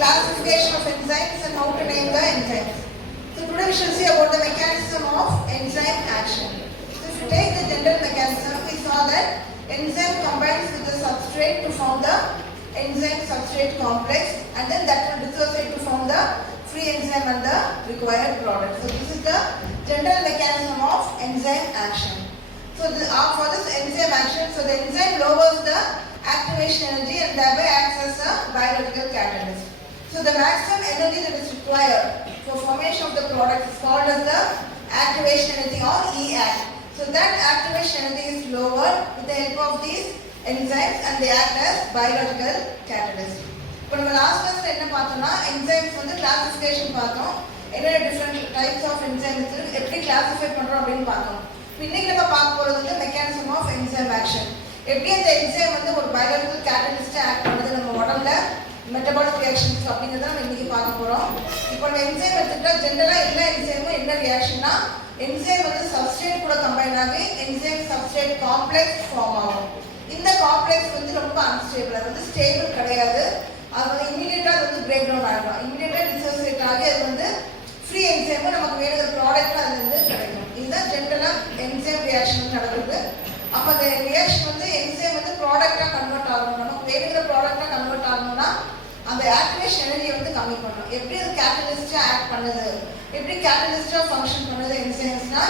classification of enzymes and how to name the enzymes. So today we shall see about the mechanism of enzyme action. So if you take the general mechanism, we saw that enzyme combines with the substrate to form the enzyme substrate complex, and then that will dissociate to form the free enzyme and the required product. So this is the general mechanism of enzyme action. So for this enzyme action, so the enzyme lowers the activation energy and thereby acts as a biological catalyst. So the maximum energy that is required for formation of the product is called as the activation energy or EAC. So that activation energy is lowered with the help of these enzymes and they act as biological catalyst. இப்போ நம்ம லாஸ்ட் கிளாஸ்ல என்ன பார்த்தோம்னா என்சைம்ஸ் வந்து கிளாசிஃபிகேஷன் பார்த்தோம். என்னென்ன different types of enzymes இருக்கு, எப்படி கிளாசிஃபை பண்றோம் அப்படின்னு பார்த்தோம். இன்னைக்கு நம்ம பார்க்க போறது வந்து மெக்கானிசம் ஆஃப் என்சைம் ஆக்ஷன். எப்படி அந்த என்சைம் வந்து ஒரு பயாலஜிக்கல் கேட்டலிஸ்டா ஆக்ட் பண்ணுது நம்ம உடம்புல மெட்டபாலிக் ரியாக்ஷன்ஸ் அப்படிங்கறத நம்ம இன்னைக்கு பார்க்க போறோம். இப்போ நம்ம என்சைம் எடுத்துட்டா ஜெனரலா எல்லா என்சைமும் என்ன ரியாக்ஷன்னா என்சைம் வந்து சப்ஸ்ட்ரேட் கூட கம்பைன் ஆகி என்சைம் சப்ஸ்ட்ரேட் காம்ப்ளெக்ஸ் ஃபார்ம் ஆகும். இந்த காம்ப்ளெக்ஸ் வந்து ரொம்ப அன்ஸ்டேபிள், அது வந்து ஸ்டேபிள் கிடையாது. அது வந்து இமீடியட்டா அது வந்து பிரேக் டவுன் ஆகிடும். இமீடியட்டா டிசோசியேட் ஆகி அது வந்து ஃப்ரீ என்சைம் நமக்கு வேணுங்கிற ப்ராடக்ட் அதுல இருந்து கிடைக்கும். இதுதான் ஜெனரலா என்சைம் ரியாக்ஷன் நடக்குது. அப்ப அந்த ரியாக்ஷன் வந்து என்சைம் வந்து ப்ராடக்டா கன்வெர்ட் ஆகணும். நமக்கு வேணுங்கிற ப்ராடக்டா கன்வெர்ட் ஆகணும்னா அந்த ஆக்டிவேஷன் எனர்ஜியை வந்து கம்மி பண்ணணும். எப்படி அது கேட்டலிஸ்டா ஆக்ட் பண்ணுது, எப்படி கேட்டலிஸ்டா ஃபங்க்ஷன் பண்ணுது என்சைம்ஸ்னா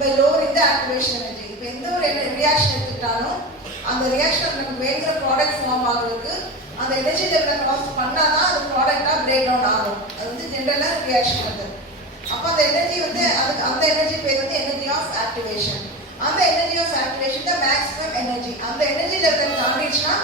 by lowering the activation energy. இப்போ எந்த ஒரு ரியாக்ஷன் எடுத்துக்கிட்டாலும் அந்த ரியாக்ஷன் நமக்கு வேணுங்கிற ப்ராடக்ட் ஃபார்ம் ஆகுறதுக்கு அந்த எனர்ஜி லெவலை கிராஸ் பண்ணாதான் அது ப்ராடக்டா பிரேக் டவுன் ஆகும். அது வந்து ஜெனரலா ரியாக்ஷன் வந்து. அப்போ அந்த எனர்ஜி வந்து அதுக்கு அந்த எனர்ஜி பேர் வந்து எனர்ஜி ஆஃப் ஆக்டிவேஷன். அந்த எனர்ஜி ஆஃப் ஆக்டிவேஷன் தான் மேக்ஸிமம் எனர்ஜி. அந்த எனர்ஜி லெவலை தாண்டிடுச்சுன்னா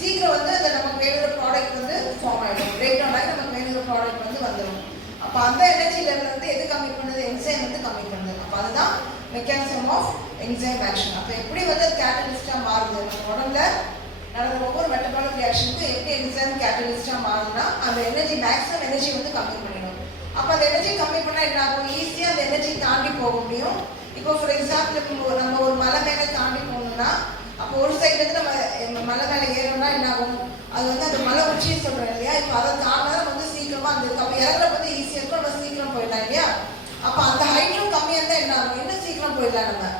சீக்கிரம் வந்து அந்த நமக்கு வேணுங்கிற ப்ராடக்ட் வந்து ஃபார்ம் ஆகிடும், பிரேக் டவுன் ஆகி நமக்கு வேணுங்கிற ப்ராடக்ட் வந்து வந்துடும். அப்போ அந்த எனர்ஜி லெவல் வந்து எது கம்மி பண்ணுது, என்சைம் வந்து கம்மி பண்ணுது. அப்போ அதுதான் மெக்கானிசம் ஆஃப் என்சைம் ஆக்ஷன். அப்போ எப்படி வந்து கேட்டலிஸ்டா மாறுது, நம்ம உடம்புல நடந்த ஒவ்வொரு மெட்டபாலிக் ரியாக்ஷனுக்கு எப்படி என்சைம் கேட்டலிஸ்டா மாறுதுன்னா அந்த எனர்ஜி மேக்ஸிமம் எனர்ஜி வந்து கம்மி பண்ணிடும். அப்போ அந்த எனர்ஜி கம்மி பண்ணால் என்ன ஆகும், ஈஸியாக அந்த எனர்ஜி தாண்டி போக முடியும். இப்போ ஃபார் எக்ஸாம்பிள் நம்ம ஒரு மலை மேலே தாண்டி போகணும்னா அப்போ ஒரு சைட்லேருந்து நம்ம மலை மேலே ஏறணும்னா என்ன ஆகும், அது வந்து அந்த மலை உச்சின்னு சொல்கிறோம் இல்லையா. இப்போ அதை தாண்டினா நம்ம வந்து சீக்கிரமாக அந்த நம்ம இறங்குற வந்து ஈஸியாக இருக்கும், நம்ம சீக்கிரம் போயிடலாம் இல்லையா. அப்போ அந்த ஹைட்டும் கம்மியாக இருந்தால் என்ன ஆகும், இன்னும் சீக்கிரம் போயிடலாம். நம்ம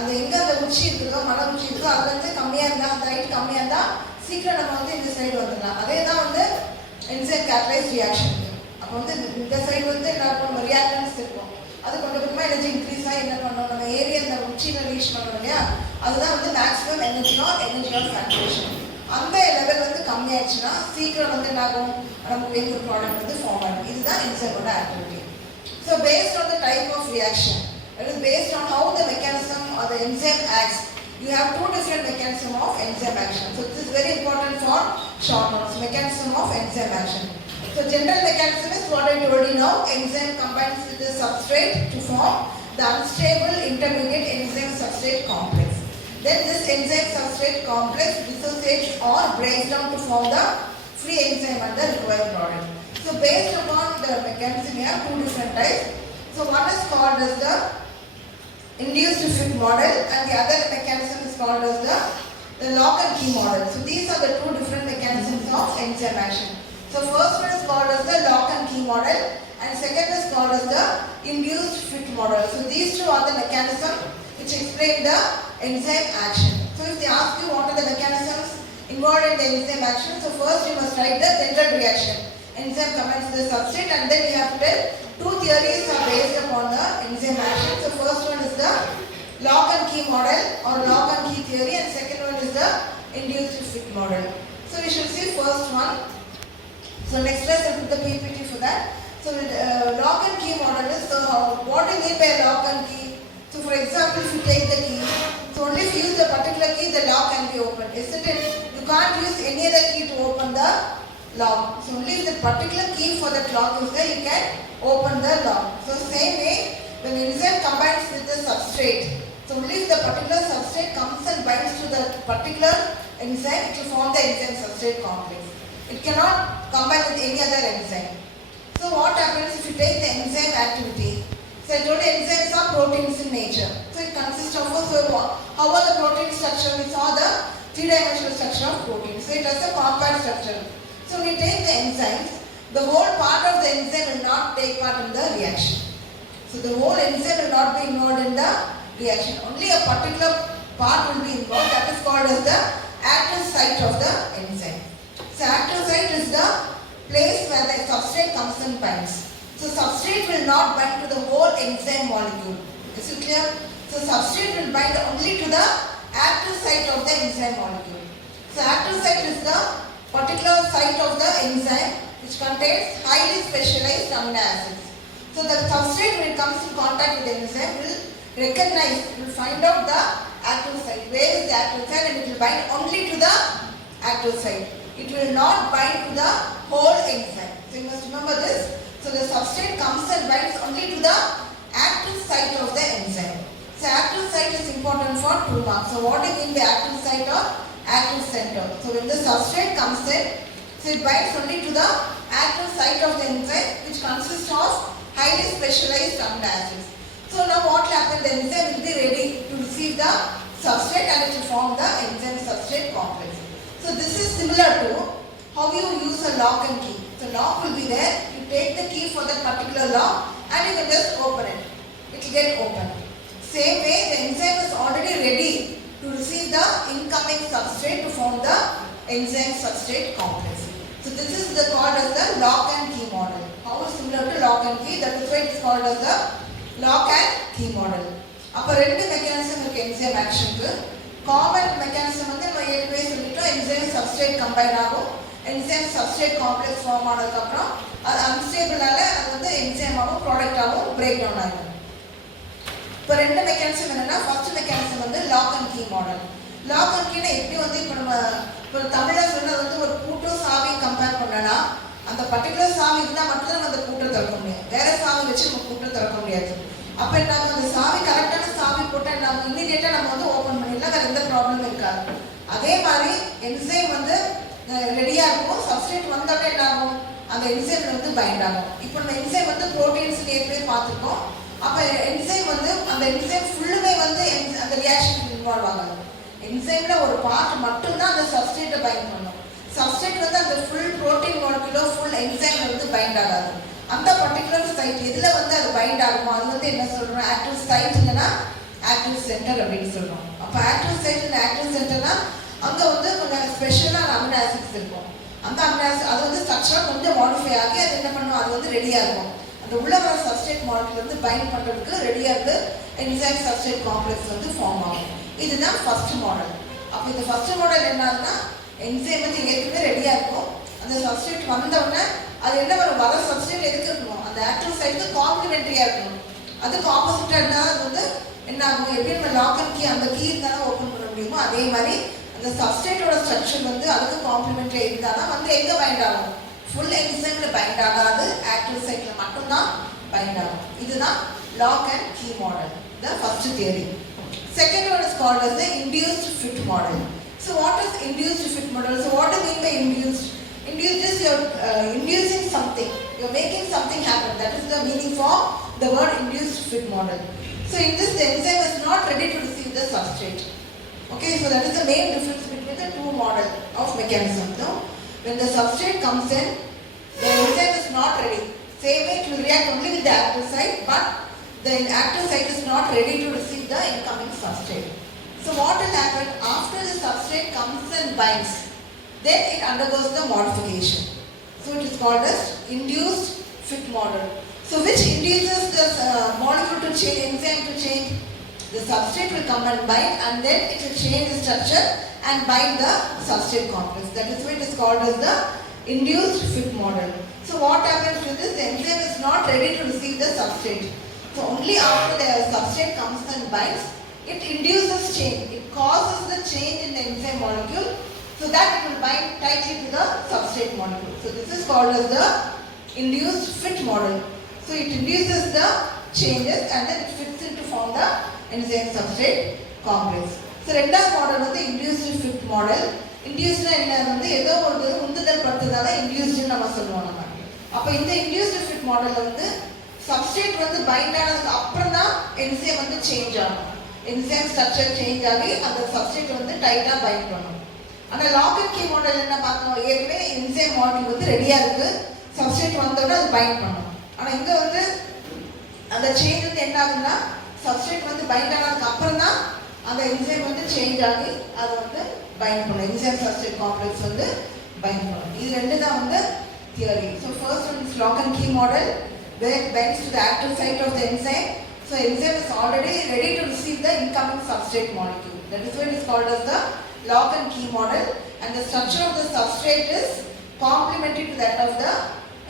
அந்த எங்கே அந்த உச்சி இருக்குதோ மலை உச்சி இருக்குதோ அதுலேருந்து கம்மியாக இருந்தால் அந்த ஹைட் கம்மியாக இருந்தால் சீக்கிரம் நம்ம வந்து இந்த சைடு வந்துடலாம். அதே தான் வந்து என்சைம் கேட்டலைஸ் ரியாக்ஷன். அப்போ வந்து இந்த சைடு வந்து என்ன பண்ணுவோம், ரியாக்டன்ஸ் இருக்கும். அது கொஞ்சம் கொஞ்சமாக எனர்ஜி இன்க்ரீஸ் ஆகி என்ன பண்ணணும், நம்ம ஏரியா அந்த உச்சியில் ரீச் பண்ணணும் இல்லையா. அதுதான் வந்து மேக்ஸிமம் எனர்ஜி ஆஃப் ஆக்டிவேஷன். அந்த லெவல் வந்து கம்மியாச்சுன்னா சீக்கிரம் வந்து என்ன ஆகும், நமக்கு வேண்டிய ப்ராடக்ட் வந்து ஃபார்ம் ஆகும். இதுதான் என்சைமோட activity. So based on the type of reaction, it is based on how the mechanism or the enzyme acts. You have two different mechanism of enzyme action. So this is very important for short notes. Mechanism of enzyme action. So general mechanism is what I told you now. Enzyme combines with the substrate to form the unstable intermediate enzyme substrate complex. Then this enzyme substrate complex dissociates or breaks down to form the free enzyme and the required product. So based upon the mechanism, we have two different types. So one is called as the induced fit model and the other mechanism is called as the lock and key model. So these are the two different mechanisms of enzyme action. So first one is called as the lock and key model and second is called as the induced fit model. So these two are the mechanisms which explain the enzyme action. So if they ask you what are the mechanisms involved in the enzyme action, so first you must write the general reaction. Enzyme combines with the substrate and then you have to tell two theories are based upon the enzyme action. So first one is the lock and key model or lock and key theory and second one is the induced fit model. So we should see first one. So next let's put the PPT for that. So lock and key model is, so what do you mean by lock and key? So for example, if you take the key, so only if you use the particular key the lock can be opened, isn't it? You can't use any other key to open the lock. So only if the particular key for that lock is there, you can open the lock. So same way, when enzyme combines with the substrate, so only if the particular substrate comes and binds to the particular enzyme to form the enzyme substrate complex. It cannot combine with any other enzyme. So what happens if you take the enzyme activity? So I told you enzymes are proteins in nature. So it consists of, how are the protein structure? We saw the three-dimensional structure of protein. So it has a compact structure. So when you take the enzymes, the whole part of the enzyme will not take part in the reaction. So the whole enzyme will not be involved in the reaction. Only a particular part will be involved. That is called as the active site of the enzyme. So active site is the place where the substrate comes and binds. So substrate will not bind to the whole enzyme molecule. Is it clear? So substrate will bind only to the active site of the enzyme molecule. So active site is the particular site of the enzyme which contains highly specialized amino acids. So the substrate when it comes in contact with the enzyme will recognize, will find out the active site. Where is the active site, and it will bind only to the active site. It will not bind to the whole enzyme. So you must remember this. So the substrate comes and binds only to the active site of the enzyme. So active site is important for 2 marks. So what do you mean by active site or active center? So when the substrate comes in, so it binds only to the active site of the enzyme which consists of highly specialized amino acids. So now what will happen? The enzyme will be ready to receive the substrate and it will form the enzyme substrate complex. So this is similar to how you use a lock and key. So lock will be there. You take the key for that particular lock and you can just open it. It will get open. Same way, the enzyme is already ready to receive the incoming substrate to form the enzyme substrate complex. So this is called as the lock and key model. How is similar to lock and key? That is why it is called as the lock and key model. அப்போ ரெண்டு மெக்கானிசம் இருக்கு என்சைம் ஆக்ஷனுக்கு. Common mechanism வந்து நம்ம ஏற்கனவே சொல்லிட்டோம், enzyme substrate combine ஆகும், enzyme substrate complex form ஆனதுக்கப்புறம் அது அன்ஸ்டேபிளால அது வந்து என்சைமாகவும் ப்ராடக்டாகவும் பிரேக் டவுன் ஆகும். இப்போ ரெண்டு மெக்கானிசம் என்னன்னா, ஃபர்ஸ்ட் மெக்கானிசம் வந்து lock and key model. Lock and கீனா எப்படி வந்து இப்போ நம்ம இப்போ தமிழில் சொன்னது வந்து ஒரு பூட்டும் சாவியும் கம்பேர் பண்ணனா, அந்த பர்டிகுலர் சாவி இருந்தால் மட்டும் நம்ம அந்த பூட்டை திறக்க முடியும், வேற சாவி வச்சு நம்ம பூட்டை திறக்க முடியாது. அப்போ நம்ம அந்த சாவி கரெக்டான சாவி போட்டால் நம்ம இமீடியட்டாக நம்ம வந்து ஓப்பன் பண்ணிடலாம், வேறு எந்த ப்ராப்ளமும் இருக்காது. அதே மாதிரி என்சைம் வந்து ரெடியாக இருக்கும், சப்ஸ்ட்ரேட் வந்தோடனே என்ன ஆகும், அந்த என்சைம் வந்து பைண்ட் ஆகும். இப்போ நம்ம என்சைம் வந்து ப்ரோட்டீன்ஸ் ஏற்கனவே பார்த்துருக்கோம். அப்போ என்சைம் வந்து அந்த என்சைம் ஃபுல்லுமே வந்து அந்த ரியாக்ஷன் இன்வால்வ் ஆகாது. என்சைம்ல ஒரு பார்ட் மட்டும்தான் அந்த சப்ஸ்ட்ரேட்டை பைண்ட் பண்ணும். சப்ஸ்ட்ரேட் வந்து அந்த ஃபுல் ப்ரோட்டீன் மாலிகுலோ ஃபுல் என்சைம் வந்து பைண்ட் ஆகாது. அந்த பர்டிகுலர் சைட் எதில் வந்து அது பைண்ட் ஆகுமோ அது வந்து என்ன சொல்கிறோம், ஆக்டிவ் சைட் இல்லைன்னா ஆக்டிவ் சென்டர் அப்படின்னு சொல்கிறோம். அப்போ ஆக்டிவ் சைட் இல்லை ஆக்டிவ் சென்டர்னா அங்கே வந்து கொஞ்சம் ஸ்பெஷலான அமினோ ஆசிட்ஸ் இருக்கும். அந்த அமினோ ஆசிட் அது வந்து ஸ்ட்ரக்சராக கொஞ்சம் மாடிஃபை ஆகி அது என்ன பண்ணும், அது வந்து ரெடியாக இருக்கும். அந்த உள்ள வர சப்ஸ்ட்ரேட் மாலிகுல் வந்து பைண்ட் பண்ணுறதுக்கு ரெடியாக இருந்து என்சைம் சப்ஸ்ட்ரேட் காம்ப்ளெக்ஸ் வந்து ஃபார்ம் ஆகும். இதுதான் ஃபர்ஸ்ட் மாடல். அப்போ இந்த ஃபர்ஸ்ட் மாடல் என்னதுன்னா, என்சைம் வந்து ஏற்கனவே ரெடியாக இருக்கும், அந்த சப்ஸ்ட்ரேட் வந்தவுடனே அது என்ன வர சப்ஸ்ட்ரேட் எதுக்கு இருக்கணும், அந்த ஆக்டிவ் சைடுக்கு காம்ப்ளிமெண்ட்ரியாக இருக்கணும். அதுக்கு ஆப்போசிட்டாக இருந்தால் அது வந்து என்ன ஆகும், எப்படி நம்ம லாக் அண்ட் கீ அந்த கீ இருந்தால் தான் ஓப்பன் பண்ண முடியுமோ அதே மாதிரி அந்த சப்ஸ்ட்ரேட்டோட ஸ்ட்ரக்சர் வந்து அதுக்கு காம்ப்ளிமெண்ட்ரியாக இருந்தால் தான் வந்து எங்கே பைண்ட் ஆகும், ஃபுல் என்சைமில் பைண்ட் ஆகாது, ஆக்டிவ் சைட்டில் மட்டும்தான் பைண்ட் ஆகும். இதுதான் lock and key model, the first theory. Second one is called as the induced fit model. So what is induced fit model? So what do you mean by induced? Induced is you're inducing something, you're making something happen. That is the meaning for the word induced fit model. So in this, the enzyme is not ready to receive the substrate. Okay, so that is the main difference between the two model of mechanism. No? When the substrate comes in, the enzyme is not ready. Same way it will react only with the active site, but the active site is not ready to receive the incoming substrate. So what will happen after the substrate comes and binds, then it undergoes the modification. So it is called as induced fit model. So which induces the molecule to change, enzyme to change? The substrate will come and bind, and then it will change the structure and bind the substrate complex. That is why it is called as the induced fit model. So what happens to this? The enzyme is not ready to receive the substrate. So only after the substrate comes and binds, it induces change. It causes the change in the enzyme molecule so that it will bind tightly to the substrate molecule. So this is called as the induced fit model. So it induces the changes and then it fits into form the enzyme substrate complex. So ரெண்டாவது model வந்து induced fit model. Induced என்ன வந்து ஏதோ ஒரு உந்துதல் படுத்துறதால induced நம்ம சொல்லுவோம் நம்ம. அப்போ இந்த induced fit model வந்து சப்ஸ்ட்ரேட் வந்து பைண்ட் ஆனதுக்கு அப்புறம் தான் என்சைம் வந்து சேஞ்ச் ஆகும். என்சைம் ஸ்ட்ரக்சர் சேஞ்ச் ஆகி அந்த சப்ஸ்ட்ரேட் வந்து டைட்டாக பைண்ட் பண்ணும். ஆனால் லாக் அண்ட் கீ மாடல் என்ன பார்க்கணும், ஏற்கனவே என்சைம் மாடல் வந்து ரெடியாக இருக்குது, சப்ஸ்ட்ரேட் வந்தோட அது பைண்ட் பண்ணும். ஆனால் இங்கே வந்து அந்த சேஞ்ச் வந்து என்ன ஆகுதுன்னா சப்ஸ்ட்ரேட் வந்து பைண்ட் ஆனதுக்கு அப்புறம் தான் அந்த என்சைம் வந்து சேஞ்ச் ஆகி அது வந்து பைண்ட் பண்ணும். என்சைம் சப்ஸ்ட்ரேட் காம்ப்ளெக்ஸ் வந்து பைண்ட் பண்ணும். இது ரெண்டு தான் வந்து theory. So first one is lock and key model where it binds to the active site of the enzyme. So enzyme is already ready to receive the incoming substrate molecule. That is why it is called as the lock and key model, and the structure of the substrate is complementary to that of the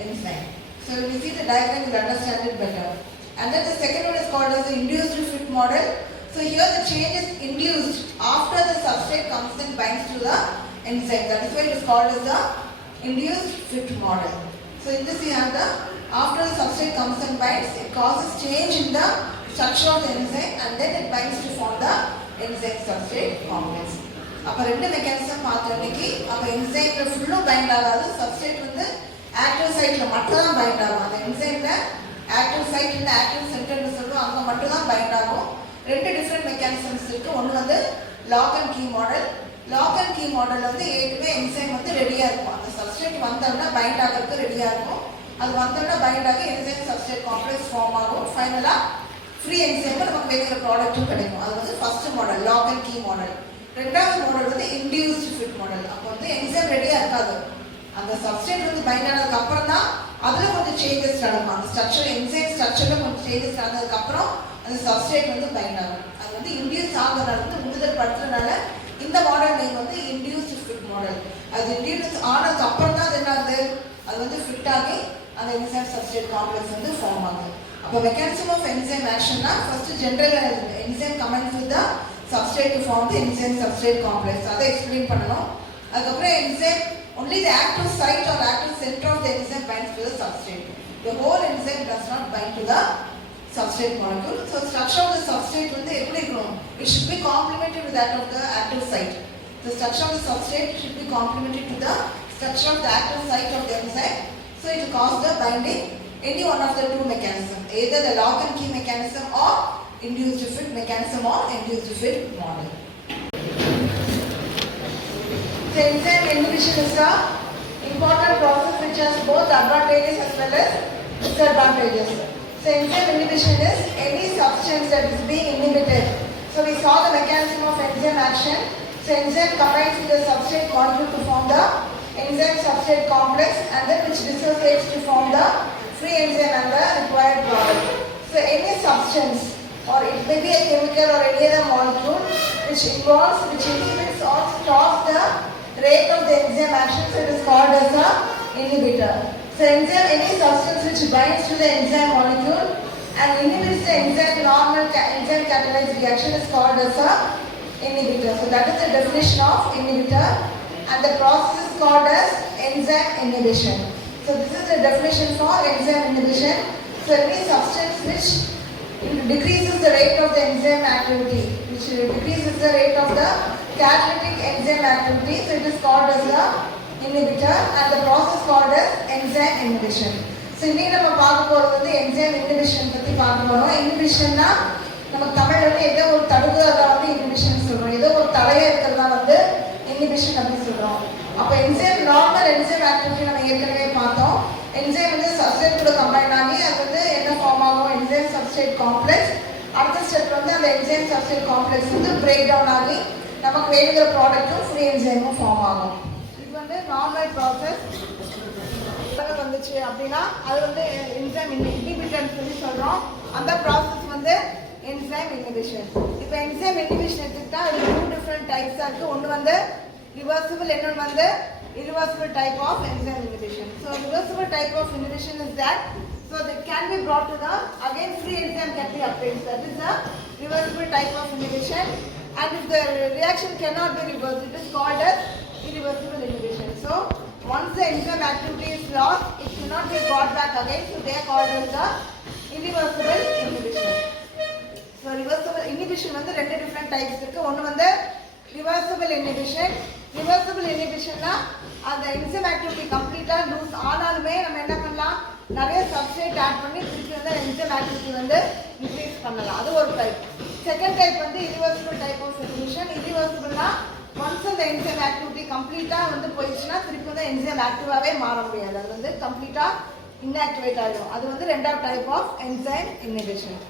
enzyme. So if you see the diagram, you will understand it better. And then the second one is called as the induced fit model. So here the change is induced after the substrate comes and binds to the enzyme. That is why it is called as the induced fit model. So in this you have the after the substrate comes and binds, it causes change in the structure of the enzyme and then it binds to form the enzyme substrate complex. அப்போ ரெண்டு மெக்கானிசம் பார்த்தோம் இன்னைக்கு. அப்போ என்சைம்ல ஃபுல்லும் பைண்ட் ஆகாது, சப்ஸ்ட்ரேட் வந்து ஆக்டிவ் சைட்ல மட்டும் தான் பைண்ட் ஆகும். அந்த என்சைம்ல ஆக்டிவ் சைட் இல்லை ஆக்டிவ் சென்டர்னு சொல்லுவோம், அங்கே மட்டும் தான் பைண்ட் ஆகும். ரெண்டு டிஃப்ரெண்ட் மெக்கானிசம்ஸ் இருக்கு. ஒன்று வந்து lock and key model. Lock and key model வந்து ஏற்கனவே என்சைம் வந்து ரெடியாக இருக்கும். அந்த சப்ஸ்ட்ரேட் வந்தோம்னா பைண்ட் ஆகிறதுக்கு ரெடியாக இருக்கும். அது வந்தோம்னா பைண்ட் ஆகி என்சைம் சப்ஸ்ட்ரேட் காம்ப்ளெக்ஸ் ஃபார்ம் ஆகும். ஃபைனலாக ஃப்ரீ என்சைம் நமக்கு வேணுங்கிற ப்ராடக்ட்டும் கிடைக்கும். அது வந்து first model lock and key model. ரெண்டாவது மாடல் வந்து இன்டியூஸ்ட் ஃபிட் மாடல். அப்போ வந்து என்சைம் ரெடியாக இருக்காது, அந்த சப்ஸ்ட்ரேட் வந்து பைண்ட் ஆனதுக்கு அப்புறம் தான் அதில் கொஞ்சம் சேஞ்சஸ் நடக்கும். அந்த ஸ்ட்ரக்சர் என்சைம் ஸ்ட்ரக்சரில் கொஞ்சம் சேஞ்சஸ் நடந்ததுக்கு அப்புறம் அந்த சப்ஸ்ட்ரேட் வந்து பைண்ட் ஆகும். அது வந்து இன்டியூஸ் ஆகிறதுனால வந்து உந்துதல் படுத்துறதுனால இந்த மாடல் நேம் வந்து இன்டியூஸ்ட் ஃபிட் மாடல். அது இன்டியூஸ் ஆனதுக்கு அப்புறம் தான் அது என்ன ஆகுது, அது வந்து ஃபிட் ஆகி அந்த என்சைம் சப்ஸ்ட்ரேட் காம்ப்ளெக்ஸ் வந்து ஃபார்ம் ஆகுது. அப்போ மெக்கானிசம் ஆஃப் என்சைம் ஆக்ஷன்னா first general enzyme comments with the substrate to form the enzyme substrate complex, அதை எக்ஸ்பிளைன் பண்ணணும். அதுக்கப்புறம் enzyme only the active site or active center of the enzyme binds to the substrate. The whole enzyme does not bind to the substrate molecule. So structure of the substrate வந்து எப்படி இருக்கணும், it should be complementary to that of the active site. The structure of the substrate should be complementary to the structure of the active site of the enzyme. So it will cause the binding any one of the two mechanisms, either the lock and key mechanism or induced fit mechanism or induced fit model. So enzyme inhibition is the important process which has both advantages as well as disadvantages. So enzyme inhibition is any substance that is being inhibited. So we saw the mechanism of enzyme action. So enzyme combines with the substrate molecule to form the enzyme substrate complex and then which dissociates to form the free enzyme and the required product. So any substance or it may be a chemical or any other molecule which inhibits or stops the rate of the enzyme action, so it is called as a inhibitor. So enzyme, any substance which binds to the enzyme molecule and inhibits the enzyme normal enzyme catalyzed reaction is called as a inhibitor. So that is the definition of inhibitor and the process is called as enzyme inhibition. So this is the definition for enzyme inhibition. So any substance which decreases the rate of the enzyme activity, which decreases the rate of the catalytic enzyme activity, so it is called as the inhibitor and the process called as enzyme inhibition. So இன்னைக்கு நம்ம பார்க்க போறது வந்து enzyme inhibition பத்தி பார்க்க போறோம். inhibitionனா நம்ம தமிழ்ல வந்து ஏதோ ஒரு தடுக்கிறதா வந்து inhibition சொல்றோம், ஏதோ ஒரு தடையா இருக்கிறதா வந்து inhibition அப்படி சொல்றோம். அப்ப enzyme நார்மல் enzyme activity நம்ம ஏற்கனவே பார்த்தோம். enzyme வந்து substrate கூட கம்பைன் ஆகி அது வந்து என்ன ஃபார்ம் ஆகும், enzyme substrate complex. அடுத்த ஸ்டெப் வந்து அந்த enzyme substrate complex வந்து பிரேக் டவுன் ஆகி நமக்கு வேணுங்கிற ப்ராடக்ட்டும் ஃப்ரீ என்சைமும் ஃபார்ம் ஆகும். இது வந்து நார்மல் ப்ராசஸ் வந்துச்சு அப்படின்னா அது வந்து என்சைம் இன்ஹிபிட்டர்னு சொல்லி சொல்கிறோம். அந்த ப்ராசஸ் வந்து என்சைம் இன்ஹிபிஷன். இப்போ என்சைம் இன்ஹிபிஷன் எடுத்துக்கிட்டா அது 2 டிஃப்ரெண்ட் டைப்ஸாக இருக்குது. ஒன்று வந்து ரிவர்சிபிள், இன்னொன்று வந்து irreversible type of enzyme inhibition. So reversible type of inhibition is that so that can be brought to the again free enzyme can be obtained. That is the reversible type of inhibition. And if the reaction cannot be reversed, it is called as irreversible inhibition. So once the enzyme activity is lost, it cannot be brought back again. So they are called as the irreversible inhibition. So reversible inhibition வந்து ரெண்டு different types இருக்கு. ஒன்று வந்து reversible inhibition. Reversible inhibitionனா அந்த enzyme activity கம்ப்ளீட்டா லூஸ் ஆனாலுமே நம்ம என்ன பண்ணலாம், நிறைய சப்ஸ்ட்ரேட் ஆட் பண்ணி திருப்பி வந்து enzyme activity வந்து இன்க்ரீஸ் பண்ணலாம். அது ஒரு டைப். செகண்ட் டைப் வந்து irreversible type of inhibition. irreversibleனா ஒன்ஸ் அந்த என்சைம் ஆக்டிவிட்டி கம்ப்ளீட்டாக வந்து போயிடுச்சுன்னா திருப்பி வந்து என்சைம் ஆக்டிவாகவே மாற முடியாது. அது வந்து கம்ப்ளீட்டாக இன்ஆக்டிவேட் ஆகிடும். அது வந்து ரெண்டாவது டைப் ஆஃப் என்சைம் இன்ஹிபிஷன்.